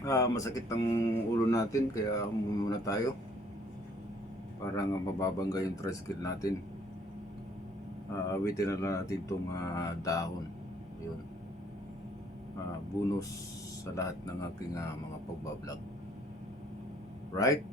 Masakit ang ulo natin kaya muna tayo para nga mababangga yung tricycle natin. Awitin na lang natin itong dahon. Yun. Bonus sa lahat ng aking mga pagbablog. Right?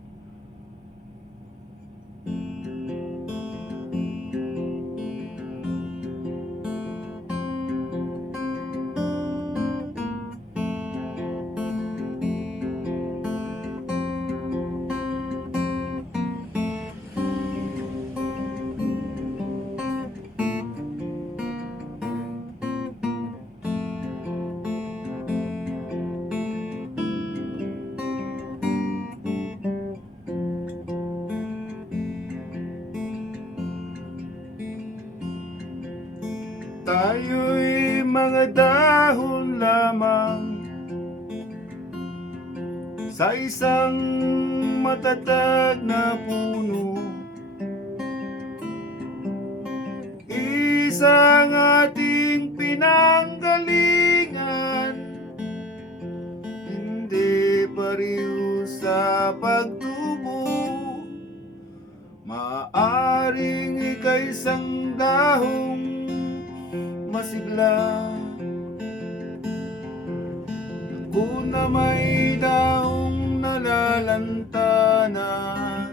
Tayo'y mga dahon lamang sa isang matatag na puno, isang ating pinanggalingan, hindi pareho sa pagtubo. Maaaring ika'y isang dahong masigla, ako na may daong nalalantanan.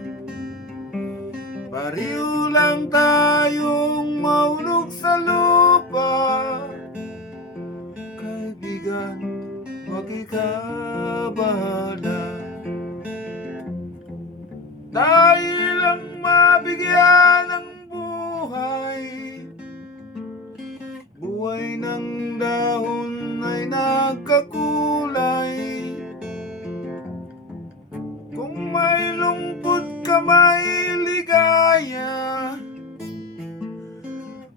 Pareho lang tayong mahulog sa lupa. Kaibigan, huwag ikabahala, dahil lang mabigyan ng buhay. Buhay ng dahon ay nagkakulay. Kung may lungkot ka, may ligaya.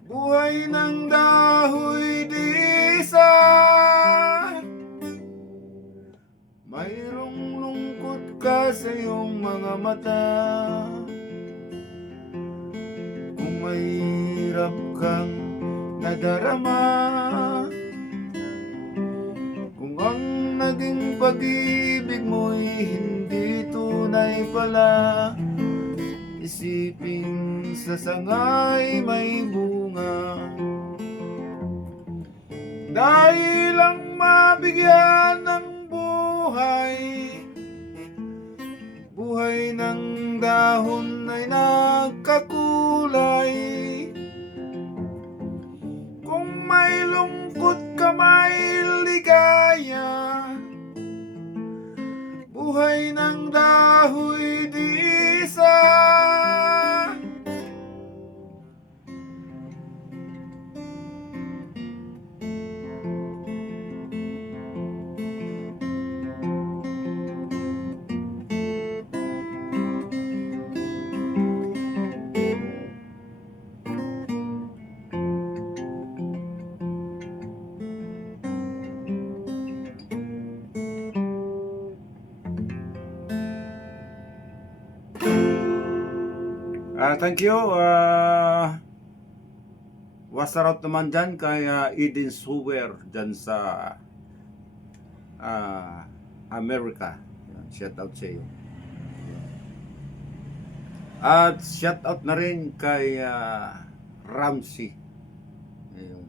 Buhay ng dahoy di isa. Mayroong lungkot ka sa iyong mga mata. Kung mahirap kang nadarama, kung ang naging pag-ibig mo'y hindi tunay pala, isipin sa sangay may bunga. Dahil lang mabigyan ng buhay, buhay ng dahon ay nagkakulay. Kung may lungkot ka, may ligaya. Buhay ng dahoy di isa. Thank you. Wasarot naman dyan kay Eden Suwer dyan sa America. Shout out sa iyo. At shout out na rin kay Ramsey. Ayun.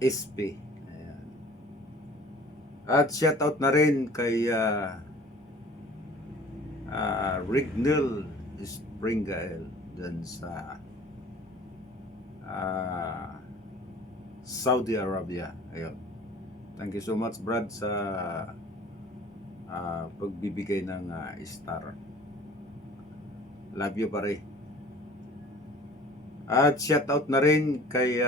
SP. Ayan. At shout out na rin kay Rignell Springael dyan sa Saudi Arabia. Ayun. Thank you so much, Brad, sa pagbibigay ng star. Love you, pare. At shout out na rin kay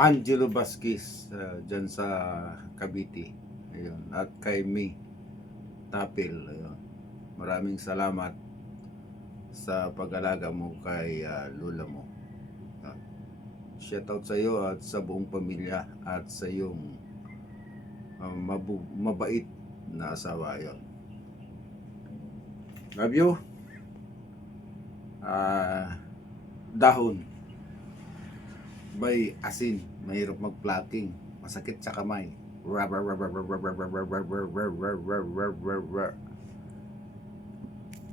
Angelo Vasquez dyan sa Cavite. Ayun. At kay Mi Tapil. Ayun. Maraming salamat sa pag-alaga mo kay lula mo. Shout out sa iyo at sa buong pamilya at sa iyong mabait na asawa. Ayun. Love you. Dahon. may asin, mahirap mag-plucking, masakit sa kamay. Rubber, rubber, rubber, rubber, rubber, rubber, rubber, rubber, rubber.